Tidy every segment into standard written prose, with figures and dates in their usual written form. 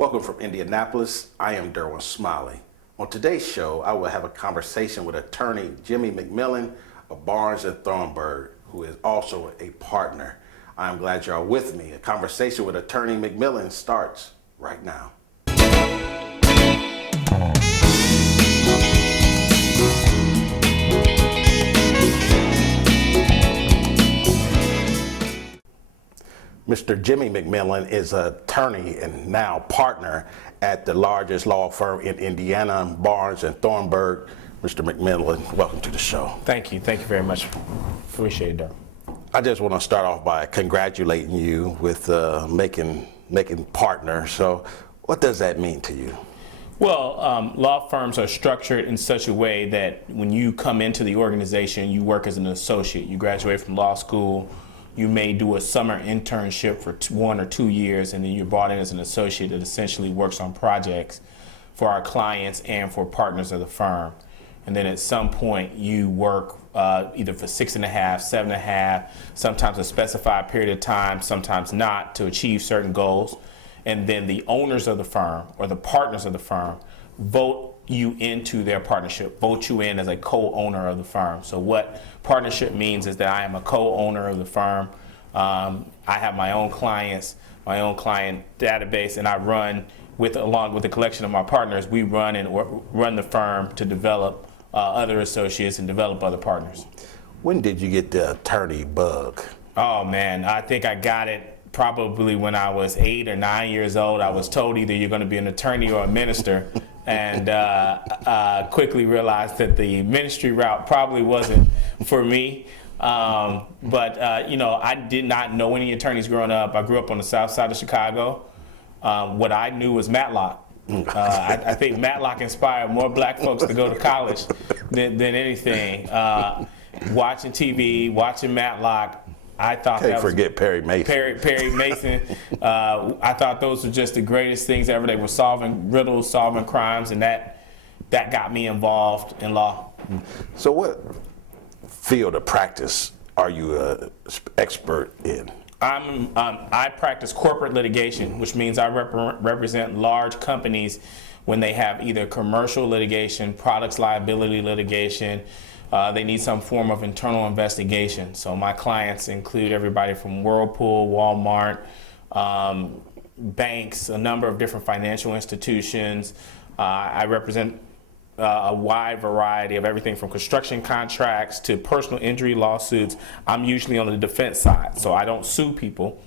Welcome from Indianapolis. I am Derwin Smiley. On today's show, I will have a conversation with Attorney Jimmie McMillian of Barnes and Thornburg, who is also a partner. I'm glad you're with me. A conversation with Attorney McMillian starts right now. Mr. Jimmie McMillian is an attorney and now partner at the largest law firm in Indiana, Barnes and Thornburg. Mr. McMillian, welcome to the show. Thank you. Thank you very much. Appreciate it, Derwin. I just want to start off by congratulating you with making partner. So what does that mean to you? Well, law firms are structured in such a way that when you come into the organization, you work as an associate. You graduate from law school. You may do a summer internship for 1 or 2 years, and then you're brought in as an associate that essentially works on projects for our clients and for partners of the firm. And then at some point, you work either for 6.5, 7.5, sometimes a specified period of time, sometimes not, to achieve certain goals. And then the owners of the firm or the partners of the firm vote you into their partnership, vote you in as a co-owner of the firm. So what partnership means is that I am a co-owner of the firm. I have my own clients, my own client database, and I run along with a collection of my partners, we run the firm to develop other associates and develop other partners. When did you get the attorney bug? Oh man, I think I got it probably when I was 8 or 9 years old. I was told either you're going to be an attorney or a minister, and quickly realized that the ministry route probably wasn't for me. But you know, I did not know any attorneys growing up. I grew up on the south side of Chicago. What I knew was Matlock. I think Matlock inspired more black folks to go to college than anything. Watching TV, watching Matlock, I thought Can't forget Perry Mason. Perry Mason. I thought those were just the greatest things ever. They were solving riddles, solving crimes, and that got me involved in law. So what field of practice are you an expert in? I practice corporate litigation, which means I represent large companies when they have either commercial litigation, products liability litigation. They need some form of internal investigation. So my clients include everybody from Whirlpool, Walmart, banks, a number of different financial institutions. I represent a wide variety of everything from construction contracts to personal injury lawsuits. I'm usually on the defense side, so I don't sue people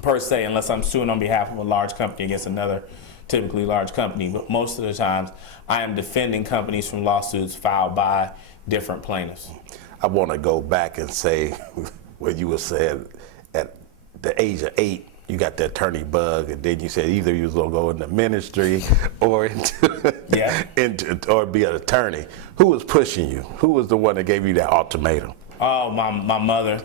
per se unless I'm suing on behalf of a large company against another typically large company. But most of the times I am defending companies from lawsuits filed by different plaintiffs. I want to go back and say what you were saying at the age of 8. You got the attorney bug, and then you said either you was gonna go into ministry or or be an attorney. Who was pushing you? Who was the one that gave you that ultimatum? Oh, my mother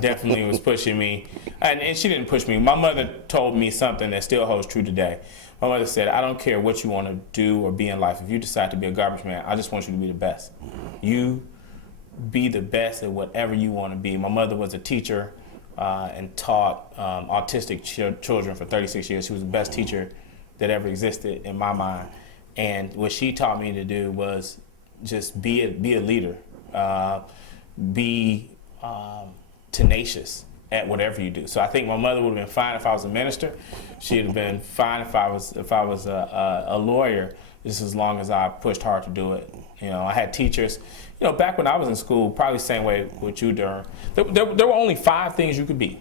definitely was pushing me, and she didn't push me. My mother told me something that still holds true today. My mother said, "I don't care what you want to do or be in life. If you decide to be a garbage man, I just want you to be the best. You be the best at whatever you want to be." My mother was a teacher. And taught autistic children for 36 years. She was the best teacher that ever existed in my mind. And what she taught me to do was just be a leader, be tenacious at whatever you do. So I think my mother would have been fine if I was a minister. She'd have been fine if I was a lawyer, just as long as I pushed hard to do it. You know, I had teachers. You know, back when I was in school, probably the same way with you, Derwin, there were only 5 things you could be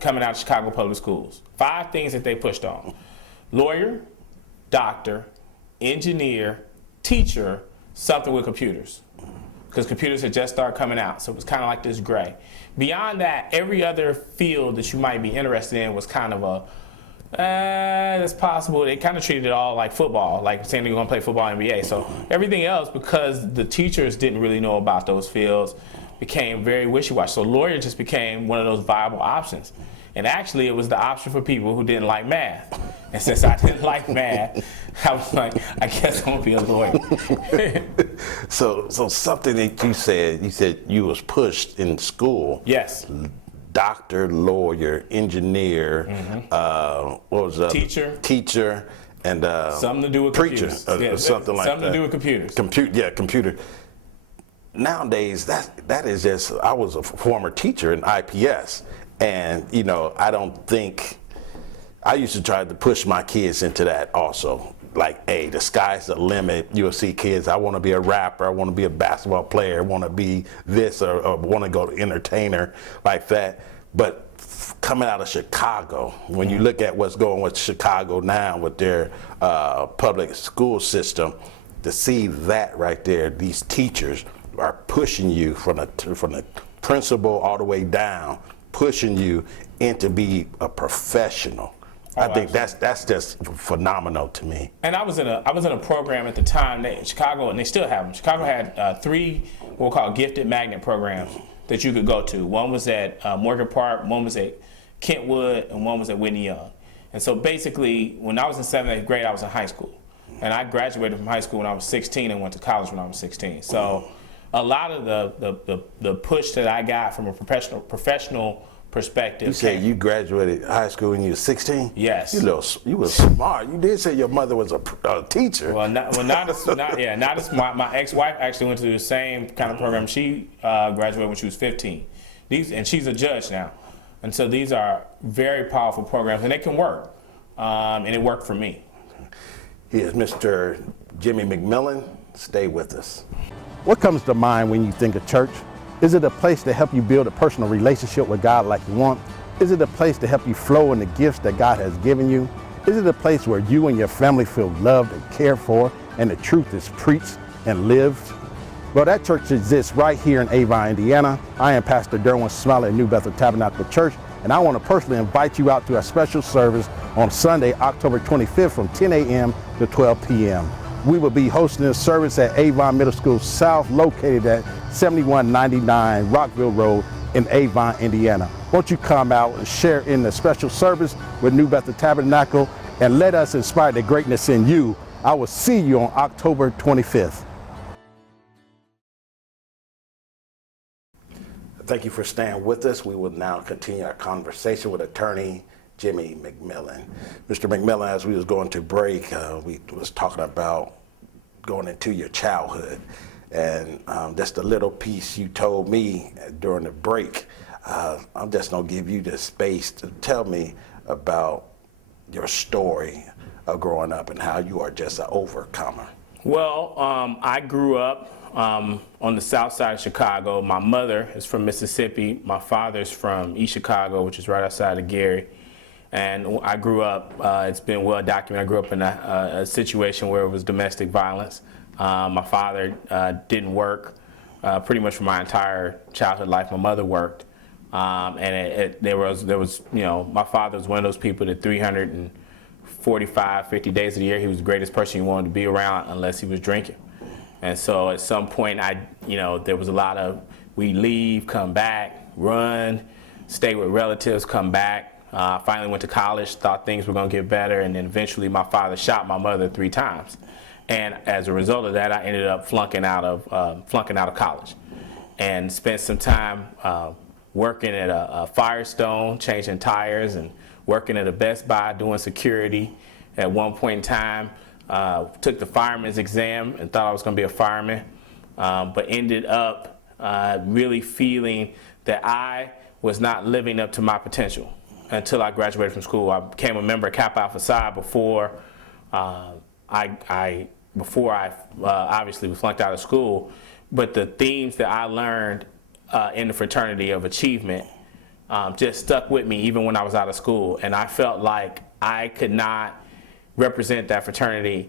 coming out of Chicago public schools. 5 things that they pushed on: lawyer, doctor, engineer, teacher, something with computers. Because computers had just started coming out, so it was kind of like this gray. Beyond that, every other field that you might be interested in was kind of a, that's possible. They kind of treated it all like football, like saying they're going to play football in the NBA. So everything else, because the teachers didn't really know about those fields, became very wishy-washy. So lawyer just became one of those viable options. And actually, it was the option for people who didn't like math. And since I didn't like math, I was like, I guess I'm gonna be a lawyer. So something that you said you was pushed in school. Yes. doctor, lawyer, engineer, what was that? Teacher, and something to do with preacher, computers. something like that. Something to do with computers. Computer. Nowadays, that is just. I was a former teacher in IPS, and I don't think. I used to try to push my kids into that also. Like, hey, the sky's the limit. You'll see kids, I want to be a rapper, I want to be a basketball player, I want to be this, or want to go to entertainer, like that. But coming out of Chicago, when you look at what's going with Chicago now with their public school system, to see that right there, these teachers are pushing you from the principal all the way down, pushing you into be a professional. I think that's just phenomenal to me. And I was in a program at the time in Chicago, and they still have them. Chicago had 3 what we'll call gifted magnet programs that you could go to. One was at Morgan Park, one was at Kentwood, and one was at Whitney Young. And so basically, when I was in 7th, 8th grade, I was in high school, and I graduated from high school when I was 16 and went to college when I was 16. So a lot of the push that I got from a professional perspective. You said you graduated high school when you were 16? Yes. You were smart. You did say your mother was a teacher. Not as smart. My ex-wife actually went to the same kind of program. She graduated when she was 15. And she's a judge now. And so these are very powerful programs, and they can work. And it worked for me. Here's Mr. Jimmie McMillian. Stay with us. What comes to mind when you think of church? Is it a place to help you build a personal relationship with God like you want? Is it a place to help you flow in the gifts that God has given you? Is it a place where you and your family feel loved and cared for, and the truth is preached and lived? Well, that church exists right here in Avon, Indiana. I am Pastor Derwin Smiley at New Bethel Tabernacle Church, and I want to personally invite you out to a special service on Sunday, October 25th from 10 a.m. to 12 p.m. We will be hosting a service at Avon Middle School South, located at 7199 Rockville Road in Avon, Indiana. Won't you come out and share in the special service with New Bethel Tabernacle and let us inspire the greatness in you. I will see you on October 25th. Thank you for staying with us. We will now continue our conversation with Attorney Jimmie McMillian. Mr. McMillian, as we was going to break, we was talking about going into your childhood, and just a little piece you told me during the break. I'm just gonna give you the space to tell me about your story of growing up and how you are just an overcomer. Well, I grew up on the south side of Chicago. My mother is from Mississippi. My father's from East Chicago, which is right outside of Gary. And I grew up, it's been well documented, I grew up in a situation where it was domestic violence. My father didn't work pretty much for my entire childhood life. My mother worked. And there was, my father was one of those people that 345, 50 days of the year, he was the greatest person you wanted to be around unless he was drinking. And so at some point, there was a lot of, we leave, come back, run, stay with relatives, come back. I finally went to college, thought things were going to get better, and then eventually my father shot my mother 3 times. And as a result of that, I ended up flunking out of college, and spent some time working at a Firestone, changing tires, and working at a Best Buy doing security. At one point in time, took the fireman's exam and thought I was going to be a fireman, but ended up really feeling that I was not living up to my potential until I graduated from school. I became a member of Kappa Alpha Psi before I obviously was flunked out of school. But the themes that I learned in the fraternity of achievement just stuck with me even when I was out of school. And I felt like I could not represent that fraternity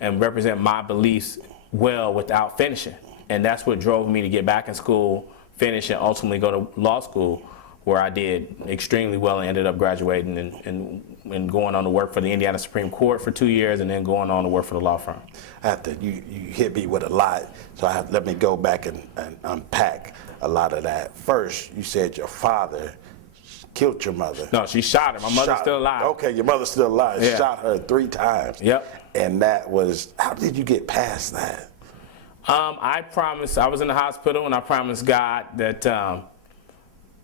and represent my beliefs well without finishing. And that's what drove me to get back in school, finish, and ultimately go to law school, where I did extremely well and ended up graduating and going on to work for the Indiana Supreme Court for 2 years, and then going on to work for the law firm. After you hit me with a lot, so let me go back and unpack a lot of that. First, you said your father killed your mother. No, she shot her. My mother's still alive. Okay, your mother's still alive. Yeah. Shot her 3 times. Yep. And that was, how did you get past that? I was in the hospital, and I promised God that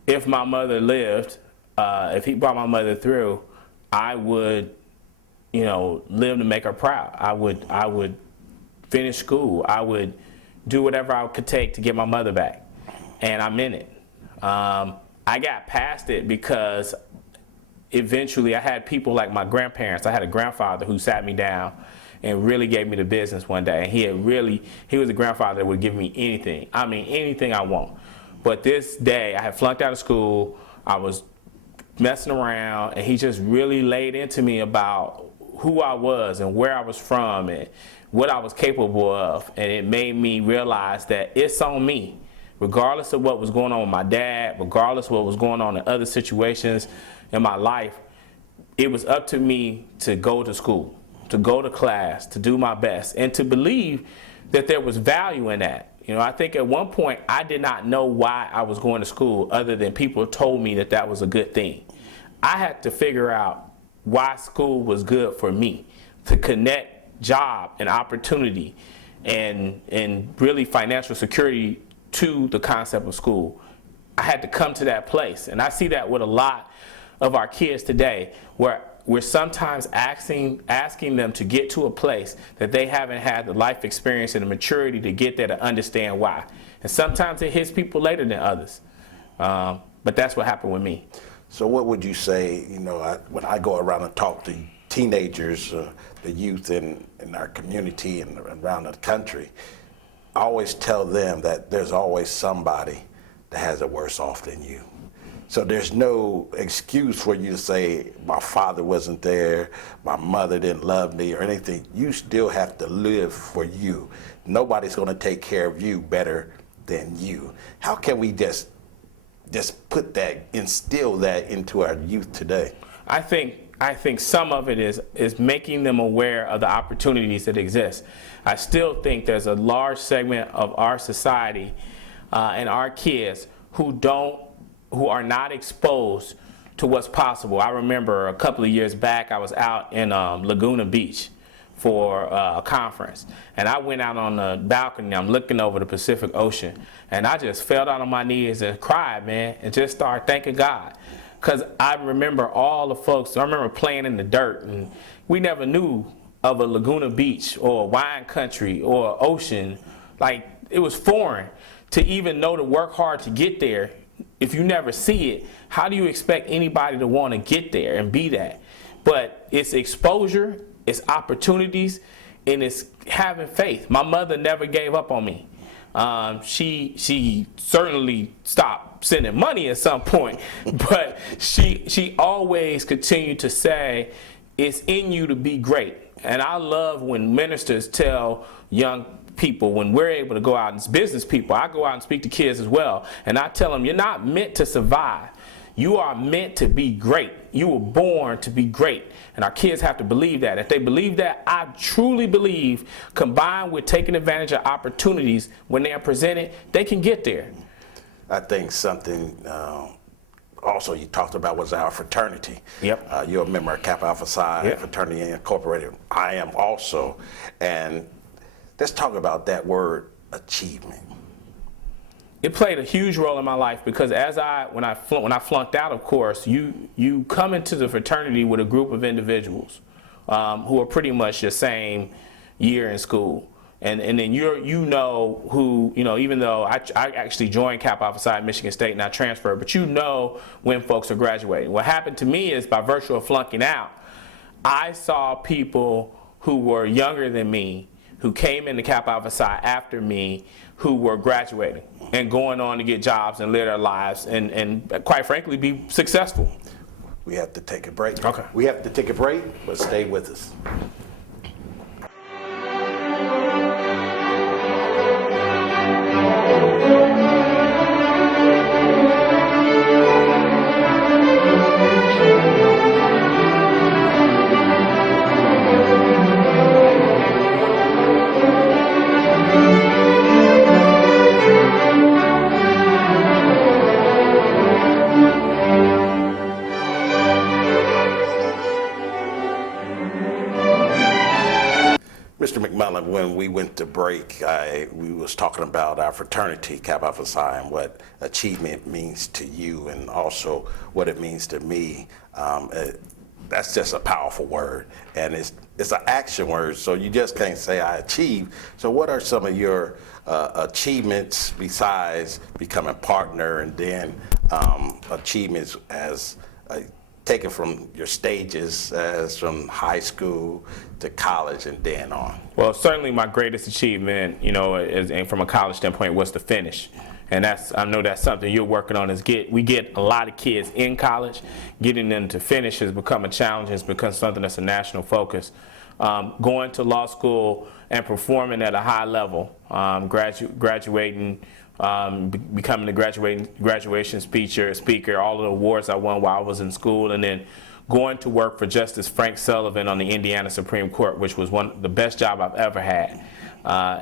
if my mother lived, if he brought my mother through, I would, live to make her proud. I would finish school. I would do whatever I could take to get my mother back, and I'm in it. I got past it because eventually I had people like my grandparents. I had a grandfather who sat me down and really gave me the business one day. And he was a grandfather that would give me anything. I mean, anything I want. But this day, I had flunked out of school. I was messing around, and he just really laid into me about who I was and where I was from and what I was capable of. And it made me realize that it's on me. Regardless of what was going on with my dad, regardless of what was going on in other situations in my life, it was up to me to go to school, to go to class, to do my best, and to believe that there was value in that. I think at one point I did not know why I was going to school other than people told me that that was a good thing. I had to figure out why school was good for me, to connect job and opportunity and really financial security to the concept of school. I had to come to that place. And I see that with a lot of our kids today, where we're sometimes asking them to get to a place that they haven't had the life experience and the maturity to get there to understand why. And sometimes it hits people later than others. But that's what happened with me. So what would you say, when I go around and talk to teenagers, the youth in our community and around the country, I always tell them that there's always somebody that has it worse off than you. So there's no excuse for you to say, my father wasn't there, my mother didn't love me or anything. You still have to live for you. Nobody's going to take care of you better than you. How can we just instill that into our youth today? I think some of it is making them aware of the opportunities that exist. I still think there's a large segment of our society and our kids who are not exposed to what's possible. I remember a couple of years back, I was out in Laguna Beach for a conference, and I went out on the balcony. I'm looking over the Pacific Ocean, and I just fell down on my knees and cried, man, and just started thanking God. Because I remember all the folks, I remember playing in the dirt, and we never knew of a Laguna Beach or a wine country or ocean. Like, it was foreign to even know to work hard to get there. If you never see it, how do you expect anybody to want to get there and be that? But it's exposure, it's opportunities, and it's having faith. My mother never gave up on me. She certainly stopped sending money at some point, but she always continued to say, it's in you to be great. And I love when ministers tell young people, when we're able to go out as business people, I go out and speak to kids as well, and I tell them, you're not meant to survive. You are meant to be great. You were born to be great. And our kids have to believe that. If they believe that, I truly believe, combined with taking advantage of opportunities when they are presented, they can get there. I think something also you talked about was our fraternity. Yep. You're a member of Kappa Alpha Psi, yep. Fraternity Incorporated. I am also. And let's talk about that word, achievement. It played a huge role in my life because when I flunked out, of course, you come into the fraternity with a group of individuals who are pretty much your same year in school. And then even though I actually joined Kappa Alpha Psi at Michigan State and I transferred, but when folks are graduating. What happened to me is by virtue of flunking out, I saw people who were younger than me, who came into Kappa Alpha Psi after me, who were graduating and going on to get jobs and live their lives and quite frankly be successful. We have to take a break. Okay. We have to take a break, but stay with us. Mr. McMillian, when we went to break, we was talking about our fraternity, Kappa Alpha Psi, and what achievement means to you, and also what it means to me. That's just a powerful word, and it's an action word, so you just can't say I achieved. So what are some of your achievements besides becoming partner, and then achievements as taken from your stages as from high school to college and then on? Well, certainly my greatest achievement, and from a college standpoint, was to finish. And I know that's something you're working on. We get a lot of kids in college. Getting them to finish has become a challenge. It's become something that's a national focus. Going to law school and performing at a high level, graduating, becoming the graduation speaker, all of the awards I won while I was in school, and then going to work for Justice Frank Sullivan on the Indiana Supreme Court, which was the best job I've ever had.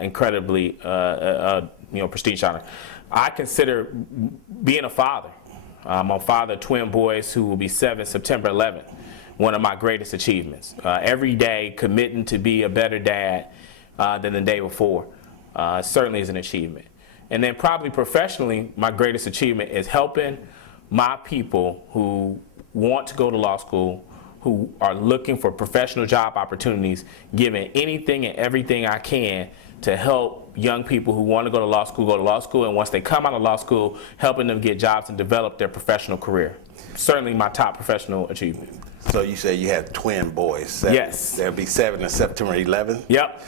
Incredibly, prestige honor. I consider being a father. I'm a father of twin boys who will be 7 September 11th. One of my greatest achievements. Every day committing to be a better dad than the day before certainly is an achievement. And then probably professionally, my greatest achievement is helping my people who want to go to law school, who are looking for professional job opportunities, giving anything and everything I can to help young people who want to go to law school, and once they come out of law school, helping them get jobs and develop their professional career. Certainly my top professional achievement. So you said you had twin boys. Yes. There'll be 7 on September 11th? Yep.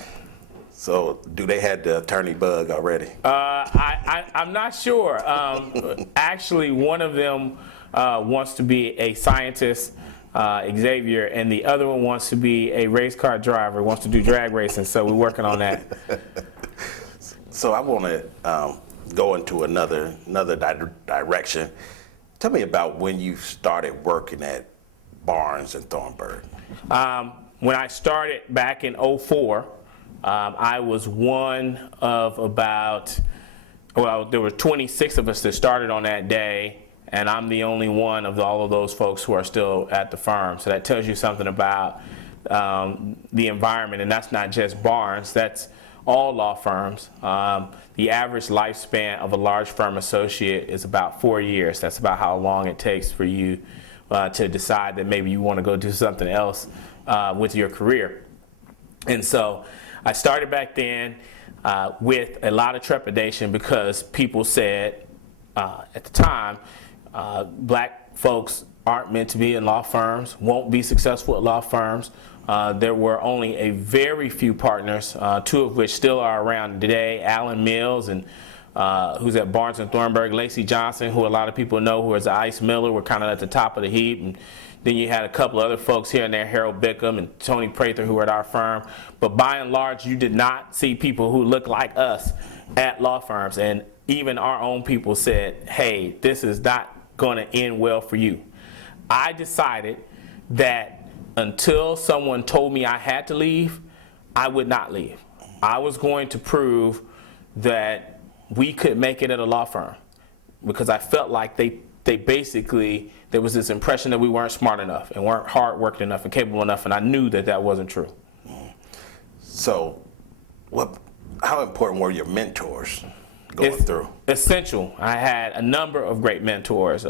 So do they have the attorney bug already? I'm not sure. Actually, one of them wants to be a scientist, Xavier, and the other one wants to be a race car driver, wants to do drag racing, so we're working on that. So I want to go into another direction. Tell me about when you started working at Barnes and Thornburg. When I started back in 2004, I was one of there were 26 of us that started on that day, and I'm the only one of all of those folks who are still at the firm. So that tells you something about the environment, and that's not just Barnes, that's all law firms. The average lifespan of a large firm associate is about 4 years. That's about how long it takes for you to decide that maybe you want to go do something else with your career. And so I started back then with a lot of trepidation, because people said at the time, black folks aren't meant to be in law firms, won't be successful at law firms. There were only a very few partners, 2 of which still are around today, Alan Mills, and who's at Barnes and Thornburg, Lacey Johnson, who a lot of people know, who is Ice Miller. We're kind of at the top of the heap. And then you had a couple other folks here and there, Harold Bickham and Tony Prather, who were at our firm. But by and large, you did not see people who looked like us at law firms. And even our own people said, hey, this is not going to end well for you. I decided that until someone told me I had to leave, I would not leave. I was going to prove that we could make it at a law firm, because I felt like they basically, there was this impression that we weren't smart enough and weren't hard working enough and capable enough, and I knew that that wasn't true. So how important were your mentors going through? Essential. I had a number of great mentors.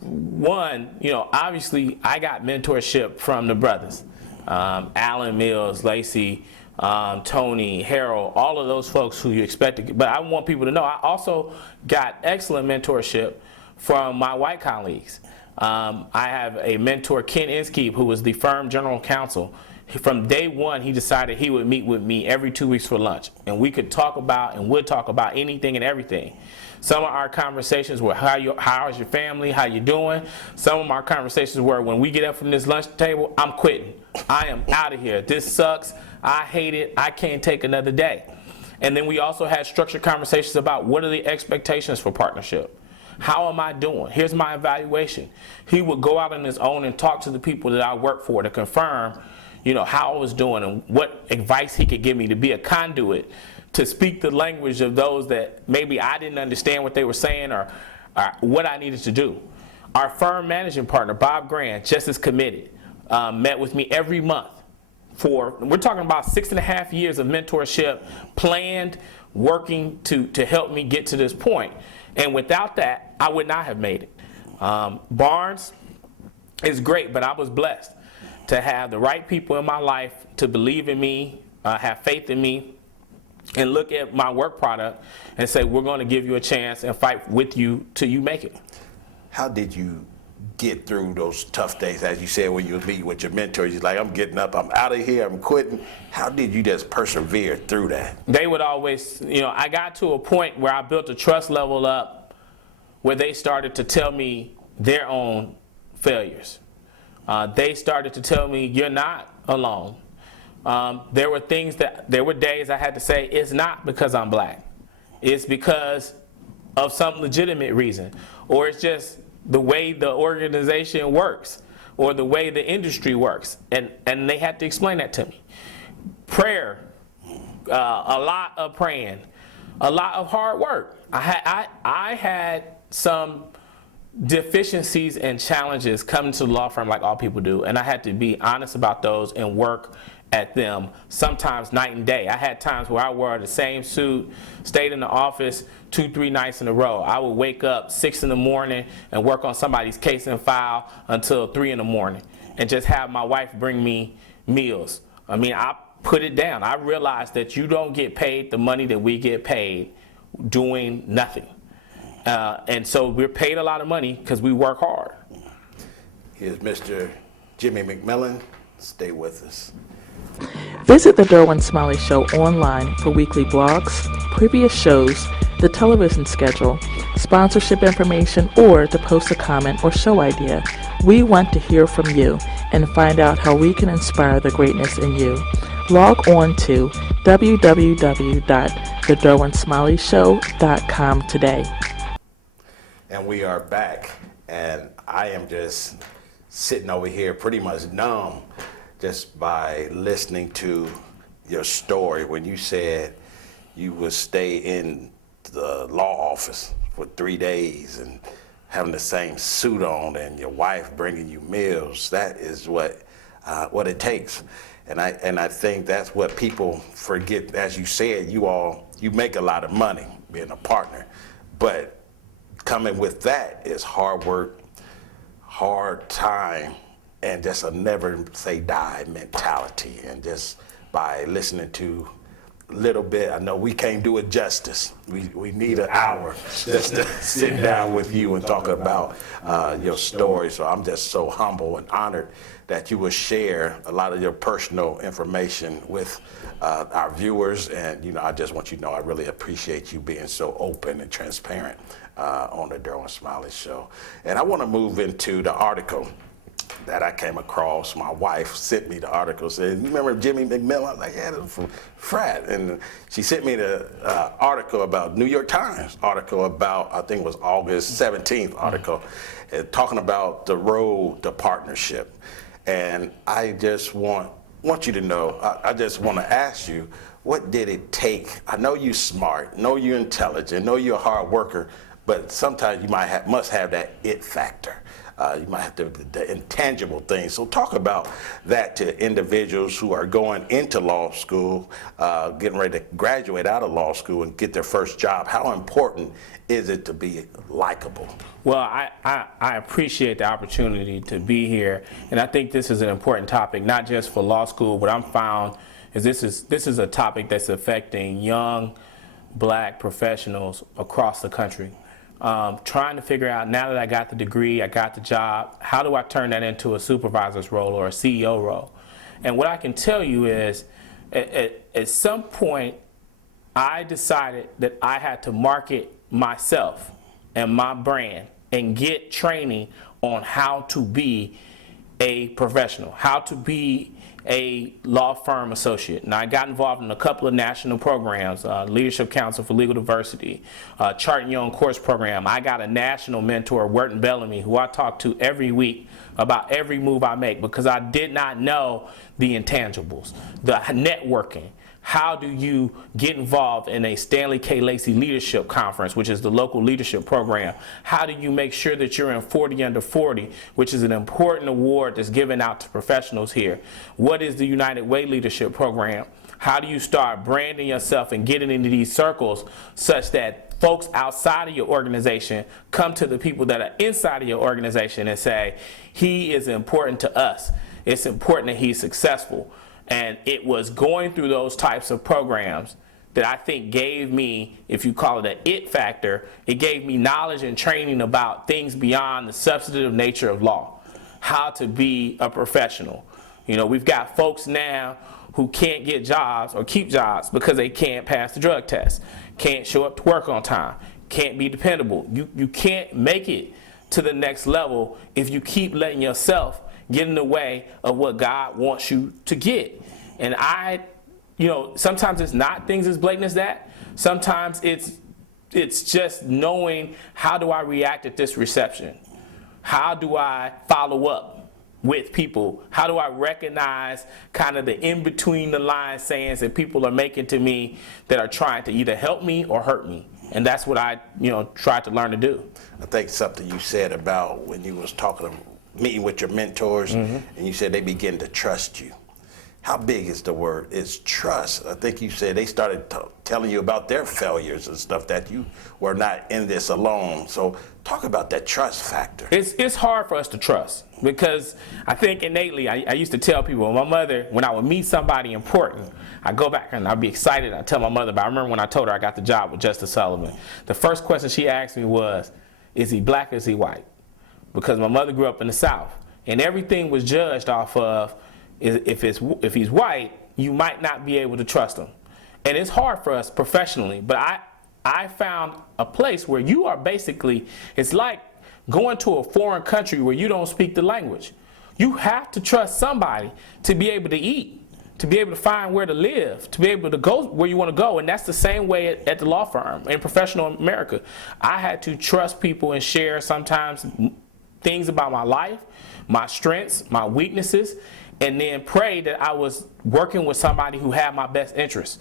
One, obviously I got mentorship from the brothers, Alan Mills, Lacey, Tony, Harold, all of those folks who you expect to get. But I want people to know I also got excellent mentorship from my white colleagues. I have a mentor, Ken Inskeep, who was the firm general counsel. From day one, he decided he would meet with me every 2 weeks for lunch, and we could talk about and would talk about anything and everything. Some of our conversations were, how is your family, how you doing? Some of our conversations were, when we get up from this lunch table, I'm quitting. I am out of here. This sucks. I hate it. I can't take another day. And then we also had structured conversations about, what are the expectations for partnership? How am I doing? Here's my evaluation. He would go out on his own and talk to the people that I work for to confirm, how I was doing and what advice he could give me to be a conduit, to speak the language of those that maybe I didn't understand what they were saying or what I needed to do. Our firm managing partner, Bob Grant, just as committed, met with me every month we're talking about 6.5 years of mentorship, planned, working to help me get to this point. And without that, I would not have made it. Barnes is great, but I was blessed to have the right people in my life to believe in me, have faith in me, and look at my work product and say, we're going to give you a chance and fight with you till you make it. How did you get through those tough days? As you said, when you meet with your mentors, you're like, I'm getting up, I'm out of here, I'm quitting. How did you just persevere through that? They would always, I got to a point where I built a trust level up where they started to tell me their own failures. They started to tell me, you're not alone. There were days I had to say, it's not because I'm black. It's because of some legitimate reason. Or it's just the way the organization works or the way the industry works. And they had to explain that to me. Prayer, a lot of praying, a lot of hard work. I had some deficiencies and challenges coming to the law firm like all people do, and I had to be honest about those and work at them, sometimes night and day. I had times where I wore the same suit, stayed in the office 2-3 nights in a row. I would wake up 6 in the morning and work on somebody's case and file until 3 in the morning and just have my wife bring me meals. I mean, I put it down. I realized that you don't get paid the money that we get paid doing nothing. And so we're paid a lot of money because we work hard. Here's Mr. Jimmie McMillian. Stay with us. Visit the Derwin Smiley Show online for weekly blogs, previous shows, the television schedule, sponsorship information, or to post a comment or show idea. We want to hear from you and find out how we can inspire the greatness in you. Log on to www.thederwinsmileyshow.com today. And we are back, and I am just sitting over here pretty much numb just by listening to your story when you said you would stay in the law office for 3 days and having the same suit on and your wife bringing you meals. That is what it takes. And I think that's what people forget. As you said, you make a lot of money being a partner, but coming with that is hard work, hard time, and just a never say die mentality. And just by listening to a little bit, I know we can't do it justice. We need an hour just to sit down with you and talk about your story. So I'm just so humble and honored that you will share a lot of your personal information with our viewers. And I just want you to know I really appreciate you being so open and transparent on the Derwin Smiley Show. And I want to move into the article that I came across. My wife sent me the article, said, you remember Jimmie McMillian? I was like, yeah, that's from Frat. And she sent me the article about New York Times article about, I think it was August 17th article, talking about the road to partnership. And I just want you to know, I just want to ask you, what did it take? I know you're smart, know you're intelligent, know you're a hard worker, but sometimes you must have that it factor. You might have the intangible things. So talk about that to individuals who are going into law school, getting ready to graduate out of law school and get their first job. How important is it to be likable? Well, I appreciate the opportunity to be here, and I think this is an important topic, not just for law school. What I'm found is this is a topic that's affecting young black professionals across the country. Trying to figure out, now that I got the degree, I got the job, how do I turn that into a supervisor's role or a CEO role? And what I can tell you is, at some point, I decided that I had to market myself and my brand and get training on how to be a professional, how to be a law firm associate. Now, I got involved in a couple of national programs, Leadership Council for Legal Diversity, Charting Your Own Course program. I got a national mentor, Wharton Bellamy, who I talk to every week about every move I make, because I did not know the intangibles, the networking, How do you get involved in a Stanley K. Lacey Leadership Conference, which is the local leadership program? How do you make sure that you're in 40 Under 40, which is an important award that's given out to professionals here? What is the United Way Leadership Program? How do you start branding yourself and getting into these circles such that folks outside of your organization come to the people that are inside of your organization and say, he is important to us. It's important that he's successful. And it was going through those types of programs that I think gave me, if you call it an it factor, it gave me knowledge and training about things beyond the substantive nature of law, how to be a professional. You know, we've got folks now who can't get jobs or keep jobs because they can't pass the drug test, can't show up to work on time, can't be dependable. You can't make it to the next level if you keep letting yourself get in the way of what God wants you to get. And sometimes it's not things as blatant as that. Sometimes it's just knowing, how do I react at this reception? How do I follow up with people? How do I recognize kind of the in-between the line sayings that people are making to me that are trying to either help me or hurt me? And that's what I tried to learn to do. I think something you said about when you was meeting with your mentors, and you said they begin to trust you. How big is the word? It's trust. I think you said they started telling you about their failures and stuff, that you were not in this alone. So talk about that trust factor. It's hard for us to trust because I think innately, I used to tell people, my mother, when I would meet somebody important, I go back and I'd be excited. I tell my mother, but I remember when I told her I got the job with Justice Sullivan, the first question she asked me was, is he black or is he white? Because my mother grew up in the South, and everything was judged off of if he's white, you might not be able to trust him. And it's hard for us professionally, but I found a place where you are basically, it's like going to a foreign country where you don't speak the language. You have to trust somebody to be able to eat, to be able to find where to live, to be able to go where you want to go. And that's the same way at the law firm, in professional America. I had to trust people and share sometimes things about my life, my strengths, my weaknesses, and then pray that I was working with somebody who had my best interests.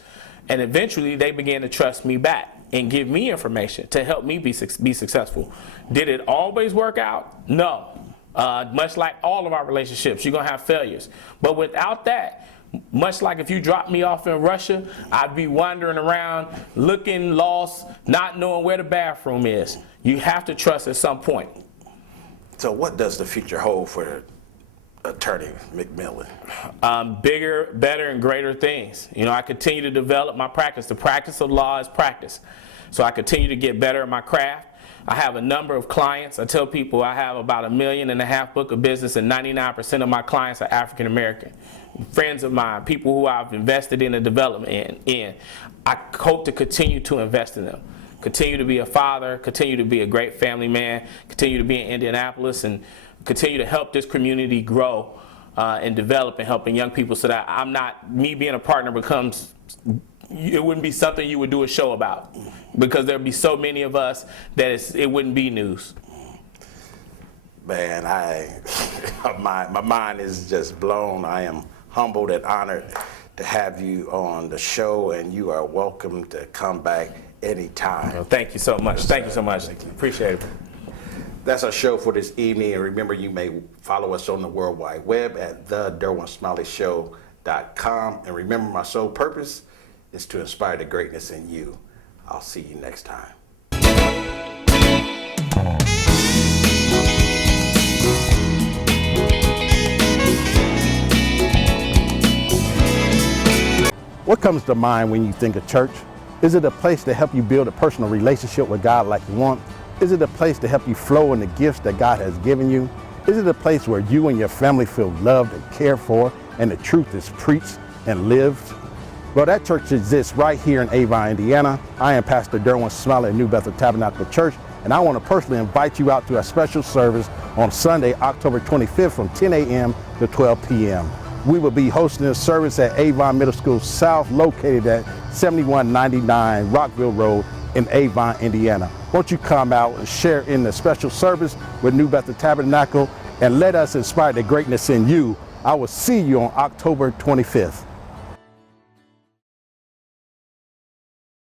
And eventually they began to trust me back and give me information to help me be successful. Did it always work out? No. Much like all of our relationships, you're going to have failures. But without that, much like if you dropped me off in Russia, I'd be wandering around looking lost, not knowing where the bathroom is. You have to trust at some point. So what does the future hold for Attorney McMillian? Bigger, better, and greater things. I continue to develop my practice. The practice of law is practice. So I continue to get better at my craft. I have a number of clients. I tell people I have about $1.5 million book of business, and 99% of my clients are African American. Friends of mine, people who I've invested in the development in. I hope to continue to invest in them. Continue to be a father, continue to be a great family man, continue to be in Indianapolis, and continue to help this community grow and develop, and helping young people, so that me being a partner becomes, it wouldn't be something you would do a show about, because there'd be so many of us that it wouldn't be news. Man, my mind is just blown. I am humbled and honored to have you on the show, and you are welcome to come back anytime. Well, thank you so much. Thank you so much. Appreciate it. That's our show for this evening. And remember, you may follow us on the World Wide Web at thederwinsmiley.com. And remember, my sole purpose is to inspire the greatness in you. I'll see you next time. What comes to mind when you think of church? Is it a place to help you build a personal relationship with God like you want? Is it a place to help you flow in the gifts that God has given you? Is it a place where you and your family feel loved and cared for, and the truth is preached and lived? Well, that church exists right here in Avon, Indiana. I am Pastor Derwin Smiley at New Bethel Tabernacle Church, and I want to personally invite you out to a special service on Sunday, October 25th from 10 a.m. to 12 p.m. We will be hosting a service at Avon Middle School South, located at 7199 Rockville Road in Avon, Indiana. Won't you come out and share in the special service with New Bethel Tabernacle, and let us inspire the greatness in you. I will see you on October 25th.